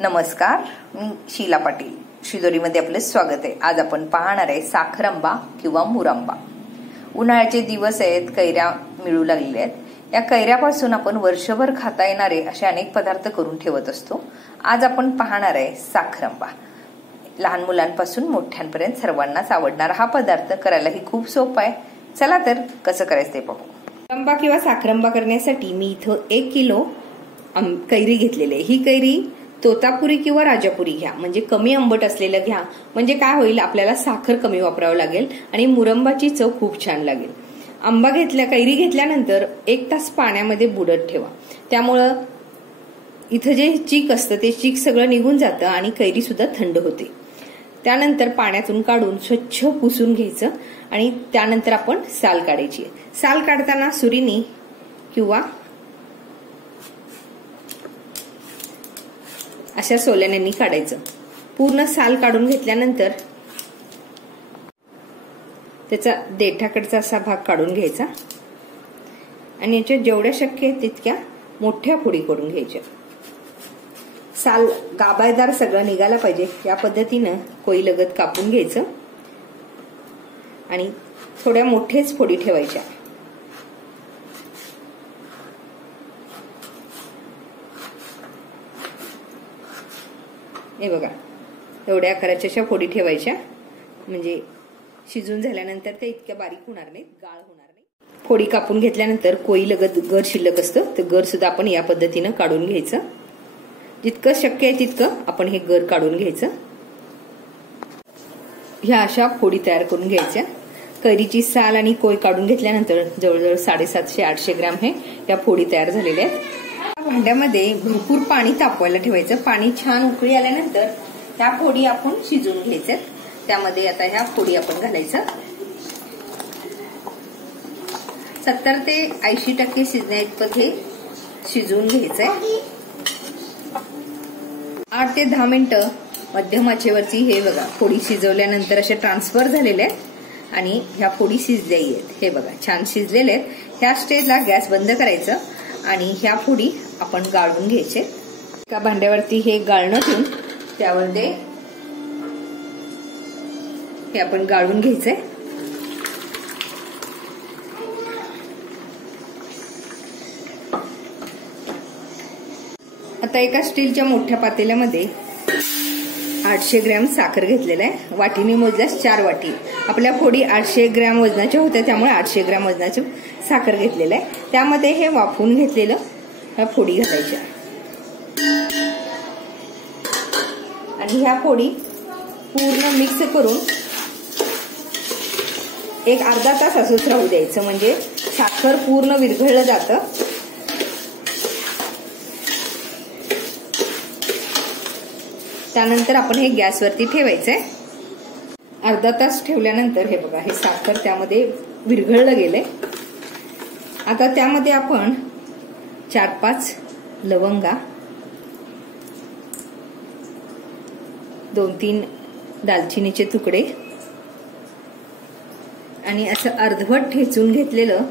नमस्कार, मी शीला पाटील. शिदोरीमध्ये आपले स्वागत आहे. आज आपण पाहणार आहे साखरंबा किंवा मुरंबा. उन्हाळ्याचे दिवस आहेत, कैऱ्या मिळू लागलेल्या आहेत. या कैऱ्यापासून आपण वर्षभर खाता येणारे असे अनेक पदार्थ करून ठेवत असतो. आज आपण पाहणार आहे साखरंबा. लहान मुलांपासून मोठ्यांपर्यंत सर्वांनाच आवडणारा हा पदार्थ. करायलाही खूप सोपा आहे. चला तर कसं करायचं ते पाहू. मुरंबा किंवा साखरंबा करण्यासाठी मी इथं 1 किलो कैरी घेतलेली आहे. ही कैरी तोतापुरी किंवा राजापुरी घ्या, म्हणजे कमी आंबट असलेलं घ्या. म्हणजे काय होईल, आपल्याला साखर कमी वापरावं लागेल आणि मुरंबाची चव खूप छान लागेल. कैरी घेतल्यानंतर 1 तास पाण्यामध्ये बुडत ठेवा. त्यामुळं इथं जे चीक असतं ते चीक सगळं निघून जातं आणि कैरी सुद्धा थंड होते. त्यानंतर पाण्यातून काढून स्वच्छ पुसून घ्यायचं आणि त्यानंतर आपण साल काढायची. साल काढताना सुरीने किंवा अशा सोल्याने काढायचं. पूर्ण साल काढून घेतल्यानंतर त्याचा देठाकडचा असा भाग काढून घ्यायचा आणि याच्या जेवढ्या शक्य आहे तितक्या मोठ्या फोडी करून घ्यायच्या. साल गाबाळदार सगळं निघायला पाहिजे. या पद्धतीनं कोईलगत कापून घ्यायचं आणि थोड्या मोठ्याच फोडी ठेवायच्या. हे बघा, एवढ्या आकाराच्या अशा फोडी ठेवायच्या, म्हणजे शिजून झाल्यानंतर ते इतक्या बारीक होणार नाहीत, गाळ होणार नाही. फोडी कापून घेतल्यानंतर कोईलगत गर शिल्लक असतं, तर गर सुद्धा आपण या पद्धतीनं काढून घ्यायचं. जितकं शक्य आहे तितकं आपण हे गर काढून घ्यायचं. ह्या अशा फोडी तयार करून घ्यायच्या. कैरीची साल आणि कोय काढून घेतल्यानंतर जवळजवळ 750-800 ग्रॅम हे या फोडी तयार झालेल्या आहेत. भांड्यामध्ये भरपूर पाणी तापवायला ठेवायचं. पाणी छान उकळी आल्यानंतर ह्या फोडी आपण शिजवून घ्यायच्या. त्यामध्ये आता ह्या फोडी आपण घालायचं. 70 ते 80% शिजण्याइतपत हे शिजवून घ्यायचंय. 8 ते 10 मिनिटं मध्यम आचेवरती हे बघा फोडी शिजवल्यानंतर असे ट्रान्सफर झालेले आहेत आणि ह्या फोडी शिजल्या आहेत. हे बघा छान शिजलेले आहेत. ह्या स्टेजला गॅस बंद करायचं आणि ह्या फोडी आपण गाळून घ्यायचे. एका भांड्यावरती हे गाळणं ठेवून त्यावर हे आपण गाळून घ्यायचंय. आता एका स्टीलच्या मोठ्या पातेल्यामध्ये 800 ग्रॅम साखर घेतलेला आहे. वाटीने मोजल्यास 4 वाटी. आपल्या फोडी 800 ग्रॅम वजनाच्या होत्या, त्यामुळे 800 ग्रॅम वजनाची साखर घेतलेलं आहे. त्यामध्ये हे वाफवून घेतलेलं ह्या फोडी घालायच्या आणि ह्या फोडी पूर्ण मिक्स करून एक अर्धा तास असंच राहू द्यायचं, म्हणजे साखर पूर्ण विरघळलं जातं. त्यानंतर आपण हे गॅसवरती ठेवायचंय. अर्धा तास ठेवल्यानंतर हे बघा, हे साखर त्यामध्ये विरघळलं गेलंय. आता त्यामध्ये आपण 4-5 लवंगा, 2-3 दालचिनीचे तुकडे आणि असं अर्धवट ठेचून घेतलेलं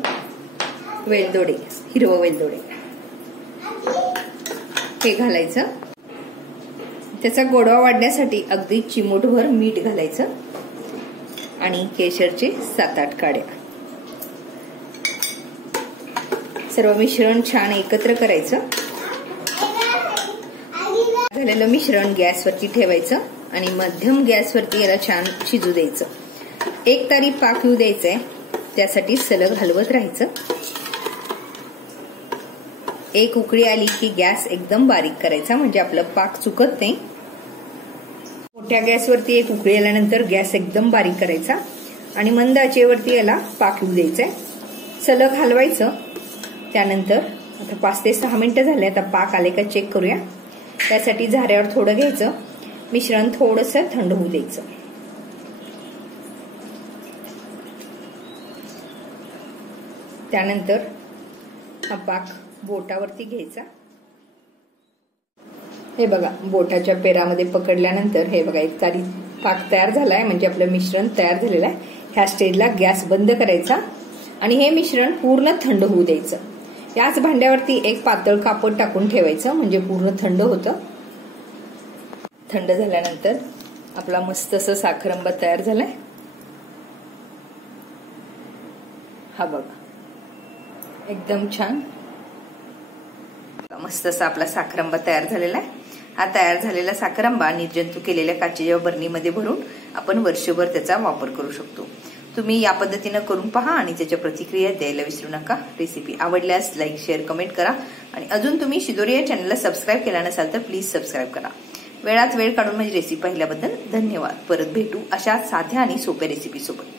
वेलदोडे, हिरवं वेलदोडे हे घालायचं. त्याचा गोडवा वाढण्यासाठी अगदी चिमूटभर मीठ घालायचं आणि केशरचे 7-8 काड्या. सर्व मिश्रण छान एकत्र करायचं. झालेलं मिश्रण गॅसवरती ठेवायचं आणि मध्यम गॅसवरती याला छान शिजू द्यायचं. 1 तारी पाक येऊ द्यायचंय, त्यासाठी सलग हलवत राहायचं. एक उकळी आली की गॅस एकदम बारीक करायचा, म्हणजे आपलं पाक चुकत नाही. मोठ्या गॅसवरती एक उकळी आल्यानंतर गॅस एकदम बारीक करायचा आणि मंद आचेवरती याला पाक येऊ द्यायचंय. सलग हलवायचं. त्यानंतर आता 5 ते 6 मिनिटं झाले. आता पाक आले का चेक करूया. त्यासाठी झाऱ्यावर थोडं घ्यायचं. मिश्रण थोडंसं थंड होऊ द्यायचं. त्यानंतर हा पाक बोटावरती घ्यायचा. हे बघा, बोटाच्या पेरामध्ये पकडल्यानंतर हे बघा एक तारी पाक तयार झालाय, म्हणजे आपलं मिश्रण तयार झालेलं आहे. ह्या स्टेजला गॅस बंद करायचा आणि हे मिश्रण पूर्ण थंड होऊ द्यायचं. याच भांड्यावरती एक पातळ कापड टाकून ठेवायचं, म्हणजे पूर्ण थंड होतं. थंड झाल्यानंतर आपला मस्त असं साखरंबा तयार झालाय. हा बघा, एकदम छान मस्त असा आपला साखरंबा तयार झालेला आहे. हा तयार झालेला साखरंबा निर्जंतुक केलेल्या काचेच्या बरणीमध्ये भरून आपण वर्षभर त्याचा वापर करू शकतो. तुम्ही या पद्धतीने करून पहा आणि त्याच्या प्रतिक्रिया द्यायला विसरू नका. रेसिपी आवडल्यास लाईक, शेअर, कमेंट करा आणि अजून तुम्ही शिदोरी या चॅनलला सबस्क्राईब केला नसाल तर प्लीज सबस्क्राईब करा. वेळात वेळ काढून माझी रेसिपी पाहिल्याबद्दल धन्यवाद. परत भेटू अशा साध्या आणि सोप्या रेसिपी सोबत.